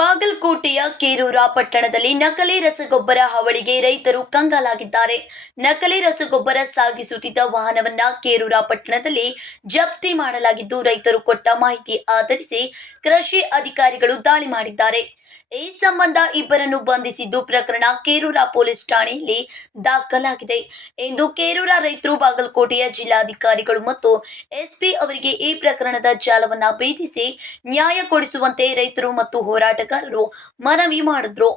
ಬಾಗಲಕೋಟೆಯ ಕೇರೂರ ಪಟ್ಟಣದಲ್ಲಿ ನಕಲಿ ರಸಗೊಬ್ಬರ ಹಾವಳಿಗೆ ರೈತರು ಕಂಗಾಲಾಗಿದ್ದಾರೆ. ನಕಲಿ ರಸಗೊಬ್ಬರ ಸಾಗಿಸುತ್ತಿದ್ದ ವಾಹನವನ್ನ ಕೇರೂರ ಪಟ್ಟಣದಲ್ಲಿ ಜಪ್ತಿ ಮಾಡಲಾಗಿದ್ದು, ರೈತರು ಕೊಟ್ಟ ಮಾಹಿತಿ ಆಧರಿಸಿ ಕೃಷಿ ಅಧಿಕಾರಿಗಳು ದಾಳಿ ಮಾಡಿದ್ದಾರೆ. ಈ ಸಂಬಂಧ ಇಬ್ಬರನ್ನು ಬಂಧಿಸಿದ್ದು, ಪ್ರಕರಣ ಕೇರೂರ ಪೊಲೀಸ್ ಠಾಣೆಯಲ್ಲಿ ದಾಖಲಾಗಿದೆ ಎಂದು ಕೇರೂರ ರೈತರು ಬಾಗಲಕೋಟೆಯ ಜಿಲ್ಲಾಧಿಕಾರಿಗಳು ಮತ್ತು ಎಸ್ಪಿ ಅವರಿಗೆ ಈ ಪ್ರಕರಣದ ಜಾಲವನ್ನ ಭೇದಿಸಿ ನ್ಯಾಯ ಕೊಡಿಸುವಂತೆ ರೈತರು ಮತ್ತು ಹೋರಾಟಗಾರರು ಮನವಿ ಮಾಡಿದ್ರು.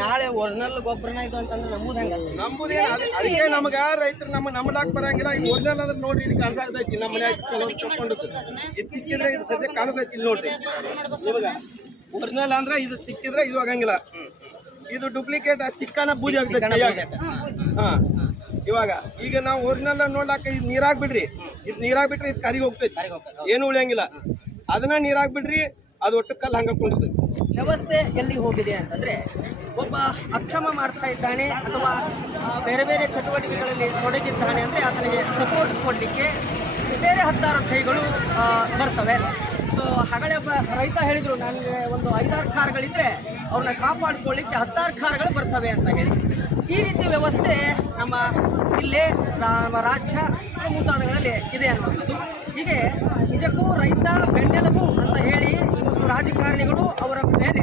ನಾಳೆ ಒರಿಜಿನಲ್ ಗೊಬ್ಬರನ ಇದು ಅಂತಂದ್ರೆ ನಮ್ಮದೇ ಅದಕ್ಕೆ ನಮಗ ರೈತರು ನಮ್ಮಲಾಕ್ ಬರಂಗಿಲ್ಲ. ಈಗ ಒರಿಜಿನಲ್ ಅಂದ್ರೆ ನೋಡ್ರಿ ಇಲ್ಲಿ ಕಾಣಿಸಾಗ್ತೈತಿ. ನಮ್ಮ ಮನ್ಯಾಗ ತಿಕ್ಕಿದ್ರೆ ಇದು ಸದ್ಯ ಕಾಣಿಸೈತಿ. ಇಲ್ಲಿ ನೋಡ್ರಿ, ಇವಾಗ ಒರಿಜಿನಲ್ ಅಂದ್ರೆ ಇದು ತಿಕ್ಕಿದ್ರೆ ಇದು ಆಗಂಗಿಲ್ಲ. ಇದು ಡೂಪ್ಲಿಕೇಟ್ ಚಿಕ್ಕನ ಬೂದಿ ಆಗ್ತೈತಿ. ಇವಾಗ ಈಗ ನಾವು ಒರಿಜಿನಲ್ ನೋಡ್ಲಾಕ ಇದು ನೀರಾಗ್ ಬಿಡ್ರಿ. ಇದು ನೀರಾಗ್ ಬಿಟ್ರೆ ಇದು ಕರಿಗೆ ಹೋಗ್ತೈತಿ, ಏನು ಉಳಿಯಂಗಿಲ್ಲ. ಅದನ್ನ ನೀರಾಗ್ ಬಿಡ್ರಿ, ಅದು ಒಟ್ಟು ಕಲ್ಲು ಹಂಗ ಕುಂಡಿರ್ತೈತಿ. ವ್ಯವಸ್ಥೆ ಎಲ್ಲಿ ಹೋಗಿದೆ ಅಂತಂದ್ರೆ, ಒಬ್ಬ ಅಕ್ರಮ ಮಾಡ್ತಾ ಇದ್ದಾನೆ ಅಥವಾ ಬೇರೆ ಬೇರೆ ಚಟುವಟಿಕೆಗಳಲ್ಲಿ ತೊಡಗಿದ್ದಾನೆ ಅಂದ್ರೆ ಆತನಿಗೆ ಸಪೋರ್ಟ್ ಕೊಡಲಿಕ್ಕೆ ಬೇರೆ ಹತ್ತಾರು ಕೈಗಳು ಬರ್ತವೆ. ಸೊ ಹಾಗಾದ್ರೆ ಒಬ್ಬ ರೈತ ಹೇಳಿದ್ರು, ನನಗೆ ಒಂದು 5-6 ಕಾರ್ಗಳಿದ್ರೆ ಅವ್ರನ್ನ ಕಾಪಾಡ್ಕೊಳ್ಳಿಕ್ಕೆ 10 ಕಾರ್ಗಳು ಬರ್ತವೆ ಅಂತ ಹೇಳಿ. ಈ ರೀತಿ ವ್ಯವಸ್ಥೆ ನಮ್ಮ ಜಿಲ್ಲೆ, ನಮ್ಮ ರಾಜ್ಯ ಮುಂತಾದಗಳಲ್ಲಿ ಇದೆ ಅನ್ನುವಂಥದ್ದು. ಹೀಗೆ ನಿಜಕ್ಕೂ ರೈತ ಬೆನ್ನೆಲುಬು ಅಂತ ಹೇಳಿ ರಾಜಕಾರಣಿಗಳು ಅವರ ಮೇಲೆ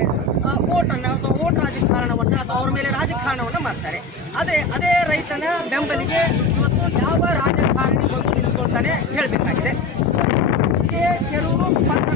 ಓಟನ್ನು ಅಥವಾ ಓಟ್ ರಾಜಕಾರಣವನ್ನು ಅಥವಾ ಅವರ ಮೇಲೆ ರಾಜಕಾರಣವನ್ನು ಮಾಡ್ತಾರೆ. ಆದರೆ ಅದೇ ರೈತನ ಬೆಂಬಲಿಗೆ ಇವತ್ತು ಯಾವ ರಾಜಕಾರಣಿ ಬಂದು ನಿಂತ್ಕೊಳ್ತಾನೆ ಹೇಳಬೇಕಾಗಿದೆ. ಕೇರೂರು ಪಟ್ಟಣ